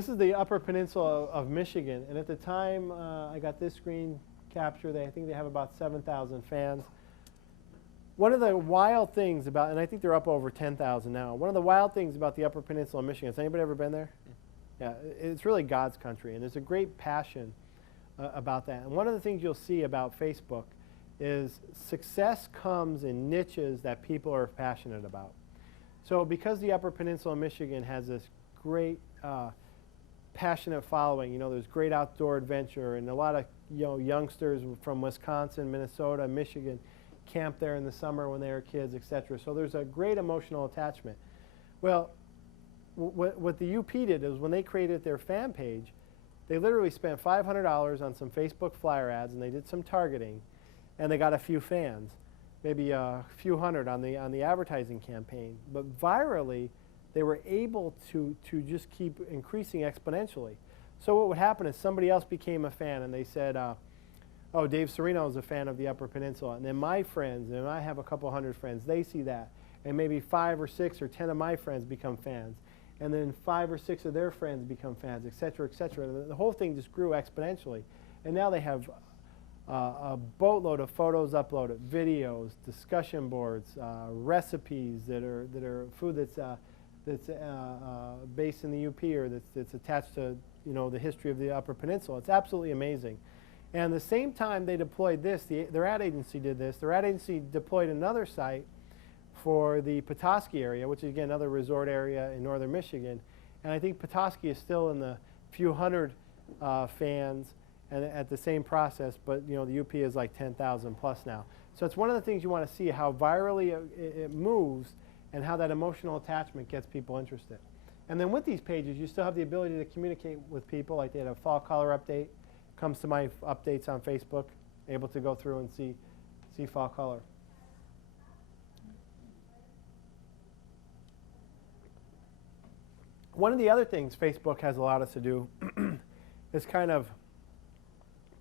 This is the Upper Peninsula of Michigan, and at the time I got this screen capture, I think they have about 7,000 fans. One of the wild things about, and I think they're up over 10,000 now, one of the wild things about the Upper Peninsula of Michigan, has anybody ever been there? Yeah, it's really God's country, and there's a great passion about that. And one of the things you'll see about Facebook is success comes in niches that people are passionate about. So because the Upper Peninsula of Michigan has this great passionate following, there's great outdoor adventure, and a lot of youngsters from Wisconsin, Minnesota, Michigan camp there in the summer when they were kids, etc. So there's a great emotional attachment. Well, what the UP did is when they created their fan page, they literally spent $500 on some Facebook flyer ads, and they did some targeting, and they got a few fans, maybe a few hundred on the advertising campaign. But virally, they were able to just keep increasing exponentially. So what would happen is somebody else became a fan, and they said, oh, Dave Serino is a fan of the Upper Peninsula, and then my friends, and I have a couple hundred friends, they see that, and maybe 5 or 6 or 10 of my friends become fans, and then 5 or 6 of their friends become fans, et cetera, et cetera. And the whole thing just grew exponentially. And now they have a boatload of photos uploaded, videos, discussion boards, recipes that are food that's based in the UP or that's attached to the history of the Upper Peninsula. It's absolutely amazing. And the same time they deployed this, their ad agency did this. Their ad agency deployed another site for the Petoskey area, which is again another resort area in northern Michigan. And I think Petoskey is still in the few hundred fans and at the same process, but the UP is like 10,000 plus now. So it's one of the things you want to see, how virally it moves and how that emotional attachment gets people interested. And then with these pages, you still have the ability to communicate with people, like they had a fall color update, comes to my updates on Facebook, able to go through and see fall color. One of the other things Facebook has allowed us to do is kind of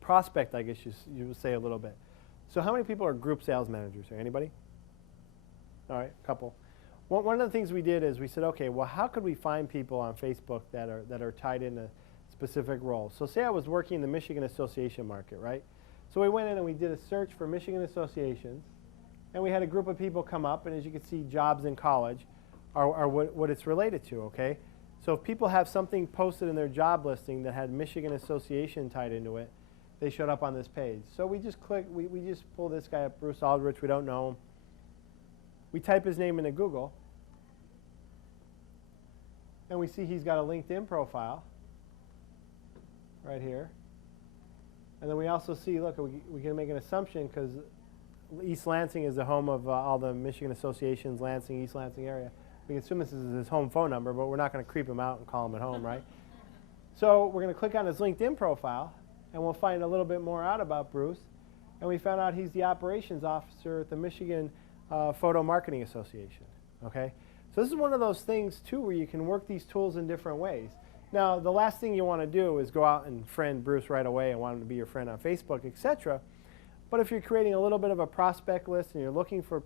prospect, I guess you would say a little bit. So how many people are group sales managers here? Anybody? All right, a couple. One of the things we did is we said, okay, well, how could we find people on Facebook that are tied into specific roles? So say I was working in the Michigan Association market, right? So we went in and we did a search for Michigan associations, and we had a group of people come up, and as you can see, jobs in college are what it's related to, okay? So if people have something posted in their job listing that had Michigan Association tied into it, they showed up on this page. So we just click, we just pull this guy up, Bruce Aldrich, we don't know him. We type his name into Google, and we see he's got a LinkedIn profile right here. And then we also see, look, we can make an assumption because East Lansing is the home of all the Michigan associations, Lansing, East Lansing area. We can assume this is his home phone number, but we're not going to creep him out and call him at home, right? So we're going to click on his LinkedIn profile, and we'll find a little bit more out about Bruce. And we found out he's the operations officer at the Michigan Photo Marketing Association, okay? So this is one of those things, too, where you can work these tools in different ways. Now, the last thing you want to do is go out and friend Bruce right away and want him to be your friend on Facebook, etc. But if you're creating a little bit of a prospect list and you're looking for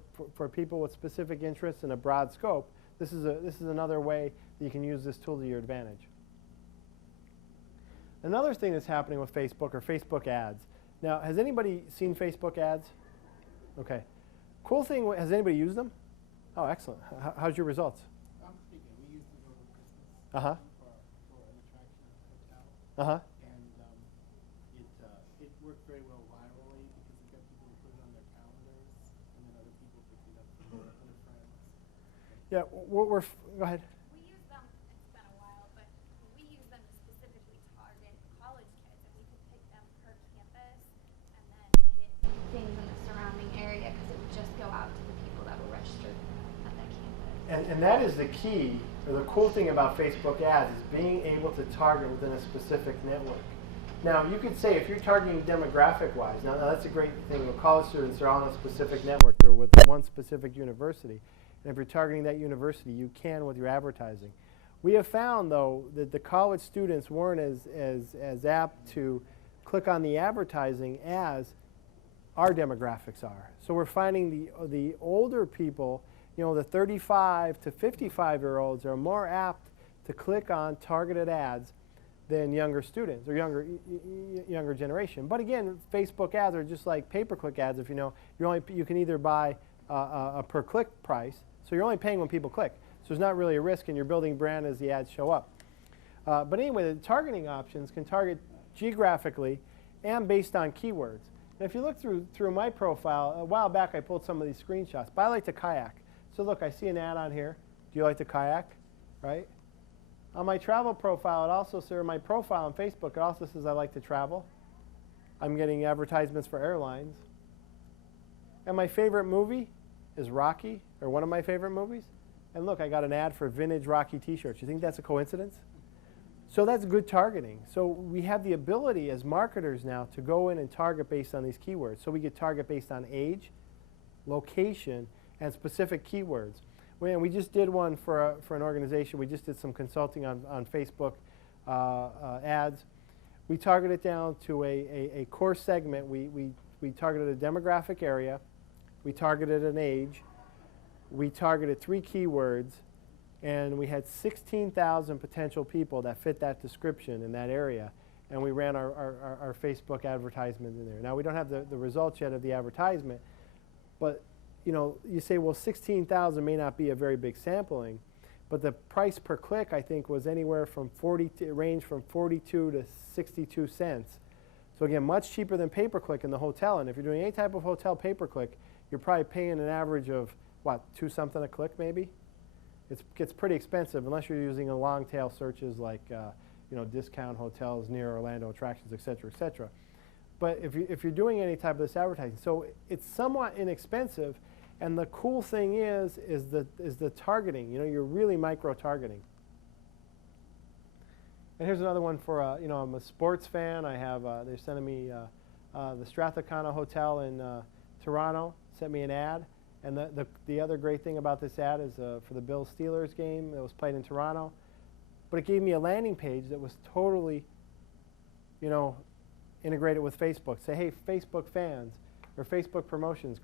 people with specific interests in a broad scope, this is another way that you can use this tool to your advantage. Another thing that's happening with Facebook are Facebook ads. Now, has anybody seen Facebook ads? Okay. Cool thing, has anybody used them? Oh, excellent. How's your results? I'm speaking. We used it over Christmas. Uh-huh. For an attraction at the hotel. Uh-huh. And it worked very well virally because it got people to put it on their calendars, and then other people picked it up from their other friends. Yeah, go ahead. We use them, it's been a while, but we use them to specifically target college kids, and we could pick them per campus and then hit things in the surrounding area because it would just go out to the people that were registered at that campus. And that is the key, or the cool thing about Facebook ads is being able to target within a specific network. Now, you could say if you're targeting demographic-wise, now that's a great thing. College students are all in a specific network. They're with one specific university. And if you're targeting that university, you can with your advertising. We have found, though, that the college students weren't as apt to click on the advertising as our demographics are. So we're finding the older people, the 35 to 55-year-olds are more apt to click on targeted ads than younger students or younger generation. But again, Facebook ads are just like pay-per-click ads. If you know, you can either buy a per-click price, so you're only paying when people click. So there's not really a risk, and you're building brand as the ads show up. But anyway, the targeting options can target geographically and based on keywords. And if you look through my profile, a while back I pulled some of these screenshots, but I like to kayak. So look, I see an ad on here. Do you like to kayak? Right? On my travel profile, it also says, my profile on Facebook, it also says I like to travel. I'm getting advertisements for airlines. And my favorite movie is Rocky, or one of my favorite movies. And look, I got an ad for vintage Rocky t-shirts. You think that's a coincidence? So that's good targeting. So we have the ability as marketers now to go in and target based on these keywords. So we get target based on age, location, and specific keywords. We just did one for an organization. We just did some consulting on Facebook ads. We targeted down to a core segment. We targeted a demographic area. We targeted an age. We targeted 3 keywords. And we had 16,000 potential people that fit that description in that area. And we ran our Facebook advertisement in there. Now, we don't have the results yet of the advertisement. But you know, you say, well, 16,000 may not be a very big sampling, but the price per click, I think, was anywhere from ranged from 42 to 62 cents. So again, much cheaper than pay-per-click in the hotel. And if you're doing any type of hotel pay-per-click, you're probably paying an average of, what, 2 something a click maybe? It gets pretty expensive unless you're using a long tail searches like, you know, discount hotels near Orlando attractions, et cetera, et cetera. But if you're doing any type of this advertising, so it's somewhat inexpensive. And the cool thing is the targeting. You know, you're really micro-targeting. And here's another one for, you know, I'm a sports fan. I have, they're sending me, the Strathcona Hotel in Toronto sent me an ad. And the other great thing about this ad is for the Bills-Steelers game that was played in Toronto. But it gave me a landing page that was totally, you know, integrated with Facebook. Say, hey, Facebook fans or Facebook promotions,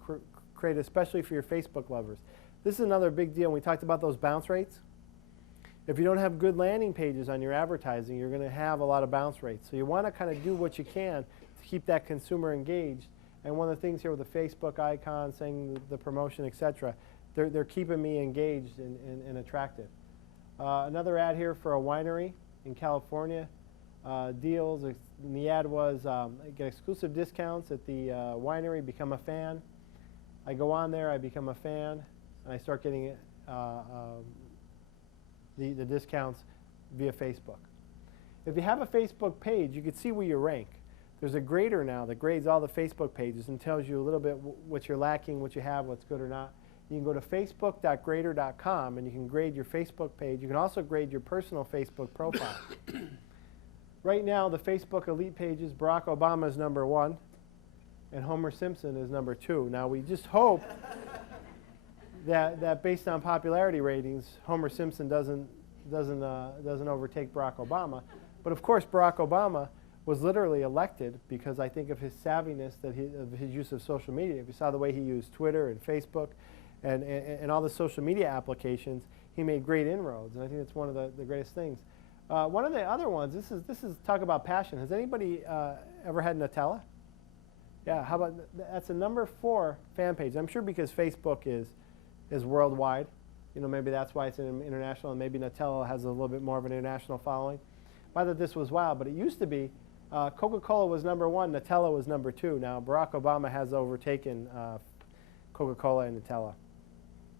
created especially for your Facebook lovers. This is another big deal. We talked about those bounce rates. If you don't have good landing pages on your advertising, you're going to have a lot of bounce rates. So you want to kind of do what you can to keep that consumer engaged. And one of the things here with the Facebook icon saying the promotion, etc., they're keeping me engaged and attractive. Another ad here for a winery in California. Deals, and the ad was get exclusive discounts at the winery, become a fan. I go on there, I become a fan, and I start getting the discounts via Facebook. If you have a Facebook page, you can see where you rank. There's a grader now that grades all the Facebook pages and tells you a little bit what you're lacking, what you have, what's good or not. You can go to facebook.grader.com and you can grade your Facebook page. You can also grade your personal Facebook profile. Right now, the Facebook elite pages, Barack Obama is #1. And Homer Simpson is #2. Now we just hope that based on popularity ratings, Homer Simpson doesn't overtake Barack Obama. But of course, Barack Obama was literally elected because I think of his savviness, of his use of social media. If you saw the way he used Twitter and Facebook and all the social media applications, he made great inroads, and I think that's one of the greatest things. One of the other ones, this is talk about passion. Has anybody ever had Nutella? Yeah, how about, that's a #4 fan page. I'm sure because Facebook is worldwide. You know, maybe that's why it's international, and maybe Nutella has a little bit more of an international following. Not that this was wild, but it used to be Coca-Cola was #1, Nutella was #2. Now Barack Obama has overtaken Coca-Cola and Nutella.